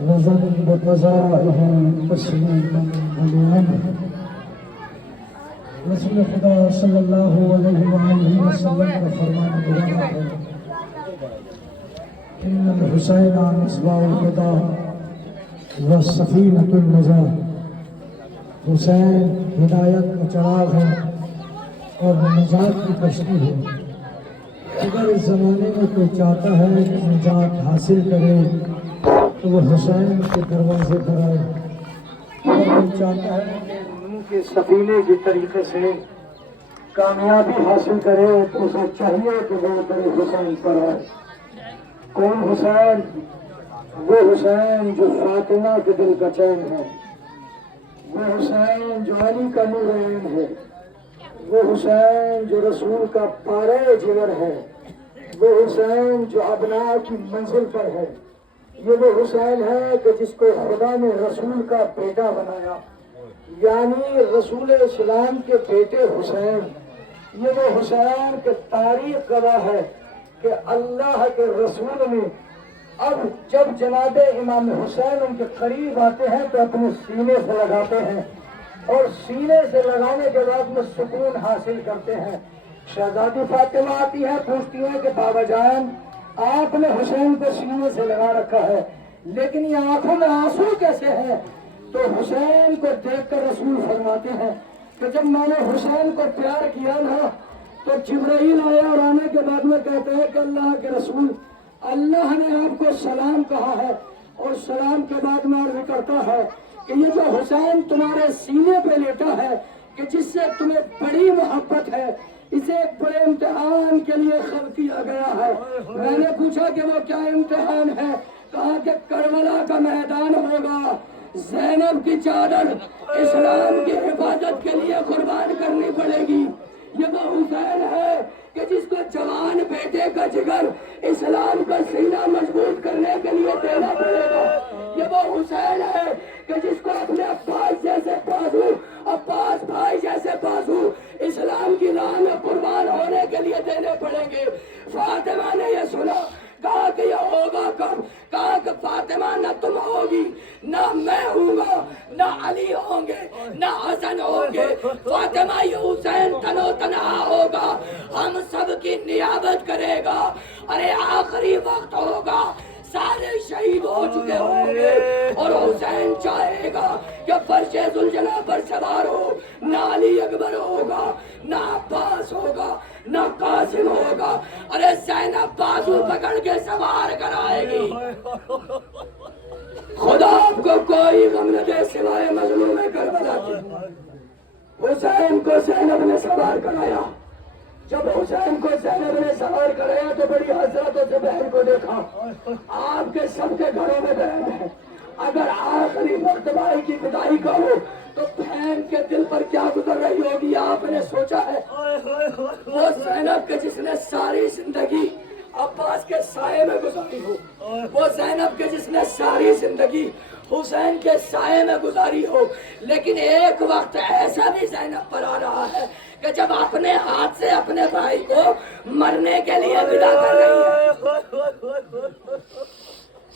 وزن بقضائهم تسليما مليا. رسول خدا صلی اللہ علیہ وآلہ وسلم کا فرمان مبارک ہے ان الحسین مصباح الهدى والسفینۃ النجاة. حسین ہدایت کا چراغ ہے اور نجات کی کشتی ہے. اگر اس زمانے میں کوئی چاہتا ہے کہ نجات حاصل کرے تو وہ حسین کے دروازے پر آئے. اگر کوئی چاہتا ہے کہ نوح کے سفینے کے طریقے سے کامیابی حاصل کرے تو اسے چاہیے کہ وہ بڑے حسین پر آئے. کون حسین؟ وہ حسین جو فاطمہ کے دل کا چین ہے، وہ حسین جو علی کا نور عین ہے، وہ حسین جو رسول کا پارے جگر ہے، وہ حسین جو ابناء کی منزل پر ہے. یہ وہ حسین ہے کہ جس کو خدا نے رسول کا بیٹا بنایا، یعنی رسول اسلام کے بیٹے حسین. یہ وہ حسین کے تاریخ گواہ ہے کہ اللہ کے رسول نے اب جب جناب امام حسین ان کے قریب آتے ہیں تو اپنے سینے سے لگاتے ہیں اور سینے سے لگانے کے بعد میں سکون حاصل کرتے ہیں. شہزادی فاطمہ آتی ہے، پوچھتی ہے کہ بابا جان آپ نے حسین کو سینے سے لگا رکھا ہے لیکن یہ آنکھوں میں آنسو کیسے ہیں؟ تو حسین کو دیکھ کر رسول فرماتے ہیں کہ جب میں نے حسین کو پیار کیا نا تو جبرائیل آیا اور آنے کے بعد میں کہتے ہیں کہ اللہ کے رسول اللہ نے آپ کو سلام کہا ہے اور سلام کے بعد میں عرض کرتا ہے کہ یہ جو حسین تمہارے سینے پہ لیٹا ہے کہ جس سے تمہیں بڑی محبت ہے، اسے ایک بڑے امتحان کے لیے خلق کیا گیا ہے. میں نے پوچھا کہ وہ کیا امتحان ہے؟ کہا کہ کربلا کا میدان ہوگا، زینب کی چادر اسلام کی حفاظت کے لیے قربان کرنی پڑے گی. یہ وہ حسین ہے کہ جس کو جوان بیٹے کا جگر اسلام کا سینہ مضبوط کرنے کے لیے دینا پڑے گا. یہ وہ حسین ہے کہ جس کو اپنے عباس جیسے بازو، عباس بھائی جیسے بازو اسلام کی راہ میں قربان ہونے کے لیے دینے پڑیں گے. فاطمہ نے یہ سنا، کہا کہ یہ ہوگا کب؟ کہا کہ فاطمہ نہ تم ہوگی، نہ میں ہوں گا، نہ علی ہوں گے، نہ حسن ہوں گے. فاطمہ یہ حسین تنو تنہا ہوگا، ہم سب کی نیابت کرے گا. ارے آخری وقت ہوگا، سارے شہید ہو چکے ہوں گے اور حسین چاہے گا کہ فرش ذوالجلال پر سوار ہو. نہ علی اکبر ہوگا، نہ عباس ہوگا، نہ قاسم ہوگا. ارے زینب بازو پکڑ کے سوار کرائے گی. خدا آپ کو کوئی غم نہ دے سوائے مظلوم کربلا کی. حسین کو زینب نے سوار کرایا. جب حسین کو زینب نے سوار کرایا تو بڑی حسرتوں سے بہن کو دیکھا. آپ کے سب کے گھروں میں بہن ہے. اگر آخری وقت بھائی کی بدائی کا ہو تو بہن کے دل پر کیا گزر رہی ہوگی آپ نے سوچا ہے؟ وہ زینب کے جس نے ساری زندگی عباس کے سائے میں گزاری ہو، وہ زینب کے جس نے ساری زندگی حسین کے سائے میں گزاری ہو، لیکن ایک وقت ایسا بھی زینب پر آ رہا ہے کہ جب اپنے ہاتھ سے اپنے بھائی کو مرنے کے لیے ودا کر رہی ہے.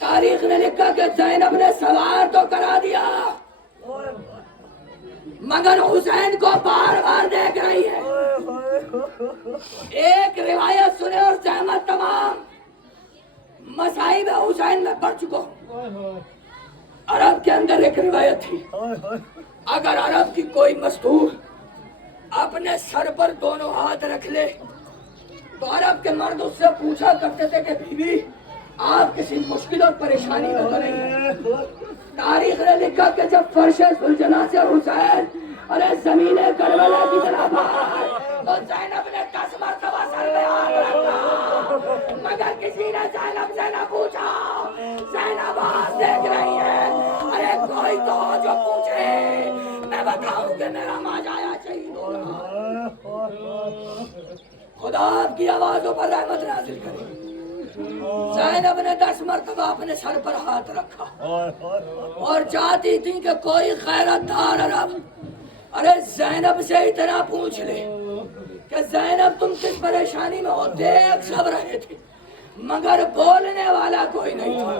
تاریخ نے لکھا کہ زینب نے سوار تو کرا دیا مگر حسین کو بار بار دیکھ رہی ہے. ایک روایت سنے اور زحمت تمام مصائب حسین میں پڑھ چکا ہوں. عرب کے اندر ایک روایت تھی، اگر عرب کی کوئی مستور اپنے سر پر دونوں ہاتھ رکھ لے تو عرب کے مرد اس سے پوچھا کرتے تھے کہ بیوی آپ کسی مشکل اور پریشانی میں تو نہیں؟ تاریخ نے لکھا کہ جب فرش ذوالجلال سے حسین ارے زمین کربلا کی طرف آئے تو زینب نے 10 مرتبہ سر میں ہاتھ رکھا مگر کسی نے زینب سے نہ پوچھا. زینب آج دیکھ رہی ہے. ارے کوئی تو جو پوچھے میں بتاؤں کہ میرا ماجایا شہید ہو رہا. خدا آپ کی آوازوں پر رحمت نازل کرے. زینب نے 10 مرتبہ اپنے سر پر ہاتھ رکھا اور چاہتی تھی کہ کوئی غیرت دار عرب ارے زینب سے اتنا پوچھ لے کہ زینب تم کس پریشانی میں ہو. دیکھ سب رہے تھے مگر بولنے والا کوئی نہیں تھا۔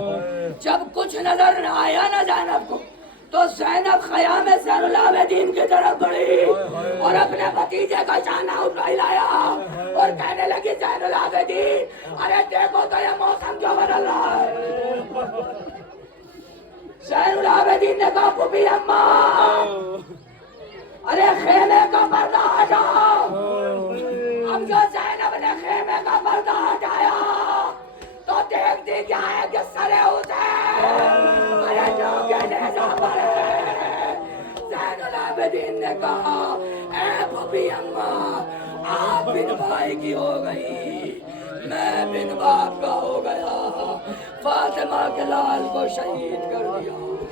جب کچھ نظر نہ آیا نا زینب کو تو زینب خیام زین العابدین کی طرف بڑھی اور اپنے بھتیجے کا شانہ اٹھایا اور کہنے لگی زین العابدین ارے دیکھو تو یہ موسم کیوں بدل رہا ہے۔ زین العابدین نے کہا پھوپھی اماں ارے خیمے کا پردہ ہٹاؤ۔ اب جو زینب نے خیمے کا پردہ ہٹایا تو دیکھتی کیا ہے کہ سر حسین ارے جو کہ نیزہ پر ہے۔ زین العابدین نے کہا اے پھوپھی اماں آپ بن بھائی کی ہو گئی میں بن باپ کا ہو گیا، فاطمہ کے لال کو شہید کر دیا۔